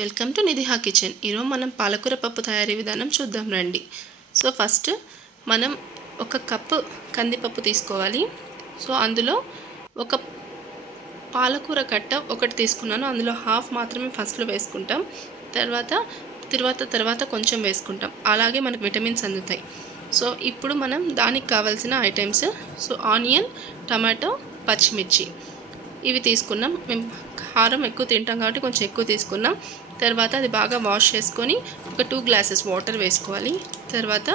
Welcome to నిధిహా kitchen. ఈరోజు మనం పాలకూర పప్పు తయారీ విధానం చూద్దాం రండి. సో ఫస్ట్ మనం ఒక కప్పు కందిపప్పు తీసుకోవాలి. సో అందులో ఒక పాలకూర కట్ట ఒకటి తీసుకున్నాను. అందులో హాఫ్ మాత్రమే ఫస్ట్లో వేసుకుంటాం. తర్వాత కొంచెం వేసుకుంటాం. అలాగే మనకు విటమిన్స్ అందుతాయి. సో ఇప్పుడు మనం దానికి కావాల్సిన ఐటమ్స్, సో ఆనియన్, టమాటో, పచ్చిమిర్చి ఇవి తీసుకున్నాం. మేము కారం ఎక్కువ తింటాం కాబట్టి కొంచెం ఎక్కువ తీసుకున్నాం. తర్వాత అది బాగా వాష్ చేసుకొని ఒక 2 గ్లాసెస్ వాటర్ వేసుకోవాలి. తర్వాత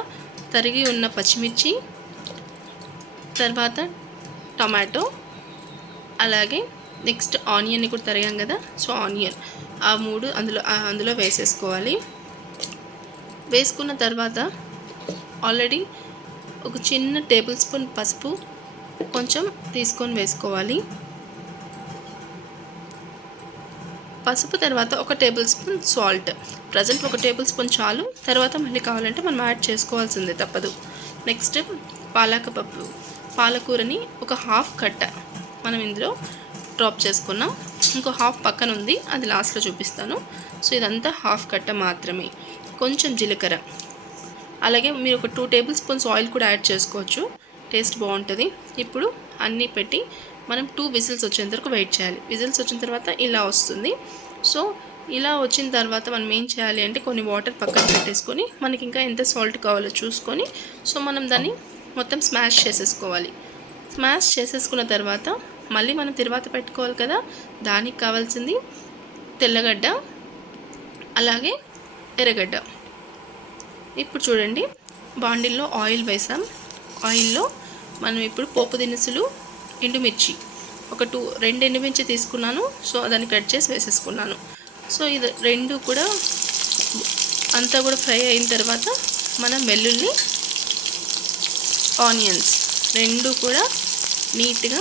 తరిగి ఉన్న పచ్చిమిర్చి, తర్వాత టమాటో, అలాగే నెక్స్ట్ ఆనియన్ని కూడా తరిగాం కదా, సో ఆనియన్ ఆ 3 అందులో వేసేసుకోవాలి. వేసుకున్న తర్వాత ఆల్రెడీ ఒక చిన్న టేబుల్ స్పూన్ పసుపు కొంచెం తీసుకొని వేసుకోవాలి. పసుపు తర్వాత ఒక టేబుల్ స్పూన్ సాల్ట్. ప్రజెంట్ ఒక టేబుల్ స్పూన్ చాలు, తర్వాత మళ్ళీ కావాలంటే మనం యాడ్ చేసుకోవాల్సిందే, తప్పదు. నెక్స్ట్ పాలకూరని ఒక హాఫ్ కట్ట మనం ఇందులో డ్రాప్ చేసుకున్నాం. ఇంకో హాఫ్ పక్కన ఉంది, అది లాస్ట్లో చూపిస్తాను. సో ఇదంతా హాఫ్ కట్ట మాత్రమే. కొంచెం జీలకర్ర, అలాగే మీరు ఒక 2 టేబుల్ స్పూన్స్ ఆయిల్ కూడా యాడ్ చేసుకోవచ్చు, టేస్ట్ బాగుంటుంది. ఇప్పుడు అన్నీ పెట్టి మనం 2 విజిల్స్ వచ్చేంత వరకు వెయిట్ చేయాలి. విజిల్స్ వచ్చిన తర్వాత ఇలా వస్తుంది. సో ఇలా వచ్చిన తర్వాత మనం ఏం చేయాలి అంటే కొన్ని వాటర్ పక్కన పెట్టేసుకొని మనకి ఇంకా ఎంత సాల్ట్ కావాలో చూసుకొని సో మనం దాన్ని మొత్తం స్మాష్ చేసేసుకోవాలి. స్మాష్ చేసేసుకున్న తర్వాత మళ్ళీ మనం తిరువాత పెట్టుకోవాలి కదా, దానికి కావాల్సింది తెల్లగడ్డ, అలాగే ఎర్రగడ్డ. ఇప్పుడు చూడండి, బాండిల్లో ఆయిల్ వేసాం. ఆయిల్లో మనం ఇప్పుడు పోపు దినుసులు, ఎండుమిర్చి ఒక 2 ఎండుమిర్చి తీసుకున్నాను. సో దాన్ని కట్ చేసి వేసేసుకున్నాను. సో ఇది 2 కూడా అంతా కూడా ఫ్రై అయిన తర్వాత మనం వెల్లుల్లి, ఆనియన్స్ 2 కూడా నీట్గా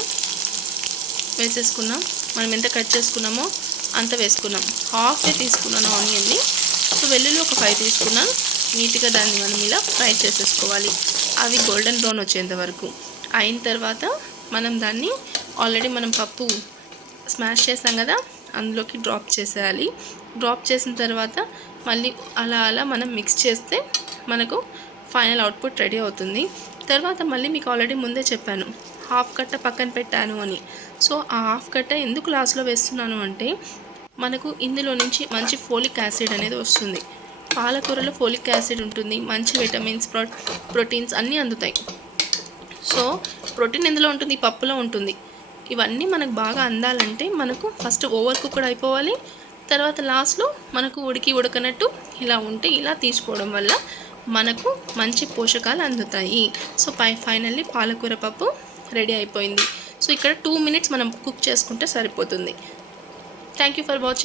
వేసేసుకున్నాం. మనం ఎంత కట్ చేసుకున్నామో అంత వేసుకున్నాం. హాఫే తీసుకున్నాను ఆనియన్ని. సో వెల్లుల్లి ఒక 5 తీసుకున్నాను. నీట్గా దాన్ని మనం ఇలా ఫ్రై చేసేసుకోవాలి, అవి గోల్డెన్ బ్రౌన్ వచ్చేంత వరకు. అయిన తర్వాత మనం దాన్ని ఆల్రెడీ మనం పప్పు స్మాష్ చేసాం కదా, అందులోకి డ్రాప్ చేసేయాలి. డ్రాప్ చేసిన తర్వాత మళ్ళీ అలా మనం మిక్స్ చేస్తే మనకు ఫైనల్ అవుట్పుట్ రెడీ అవుతుంది. తర్వాత మళ్ళీ మీకు ఆల్రెడీ ముందే చెప్పాను, హాఫ్ కట్ట పక్కన పెట్టాను అని. సో ఆ హాఫ్ కట్ట ఎందుకు లాస్ట్లో వేస్తున్నాను అంటే మనకు ఇందులో నుంచి మంచి ఫోలిక్ యాసిడ్ అనేది వస్తుంది. పాలకూరలో ఫోలిక్ యాసిడ్ ఉంటుంది, మంచి విటమిన్స్, ప్రోటీన్స్ అన్నీ అందుతాయి. సో ప్రోటీన్ ఎందులో ఉంటుంది? పప్పులో ఉంటుంది. ఇవన్నీ మనకు బాగా అందాలంటే మనకు ఫస్ట్ ఓవర్ కుక్డ్ అయిపోవాలి. తర్వాత లాస్ట్లో మనకు ఉడకనట్టు ఇలా ఉంటే ఇలా తీసుకోవడం వల్ల మనకు మంచి పోషకాలు అందుతాయి. సో ఫైనల్లీ పాలకూర పప్పు రెడీ అయిపోయింది. సో ఇక్కడ 2 మినిట్స్ మనం కుక్ చేసుకుంటే సరిపోతుంది. Thank you for watching.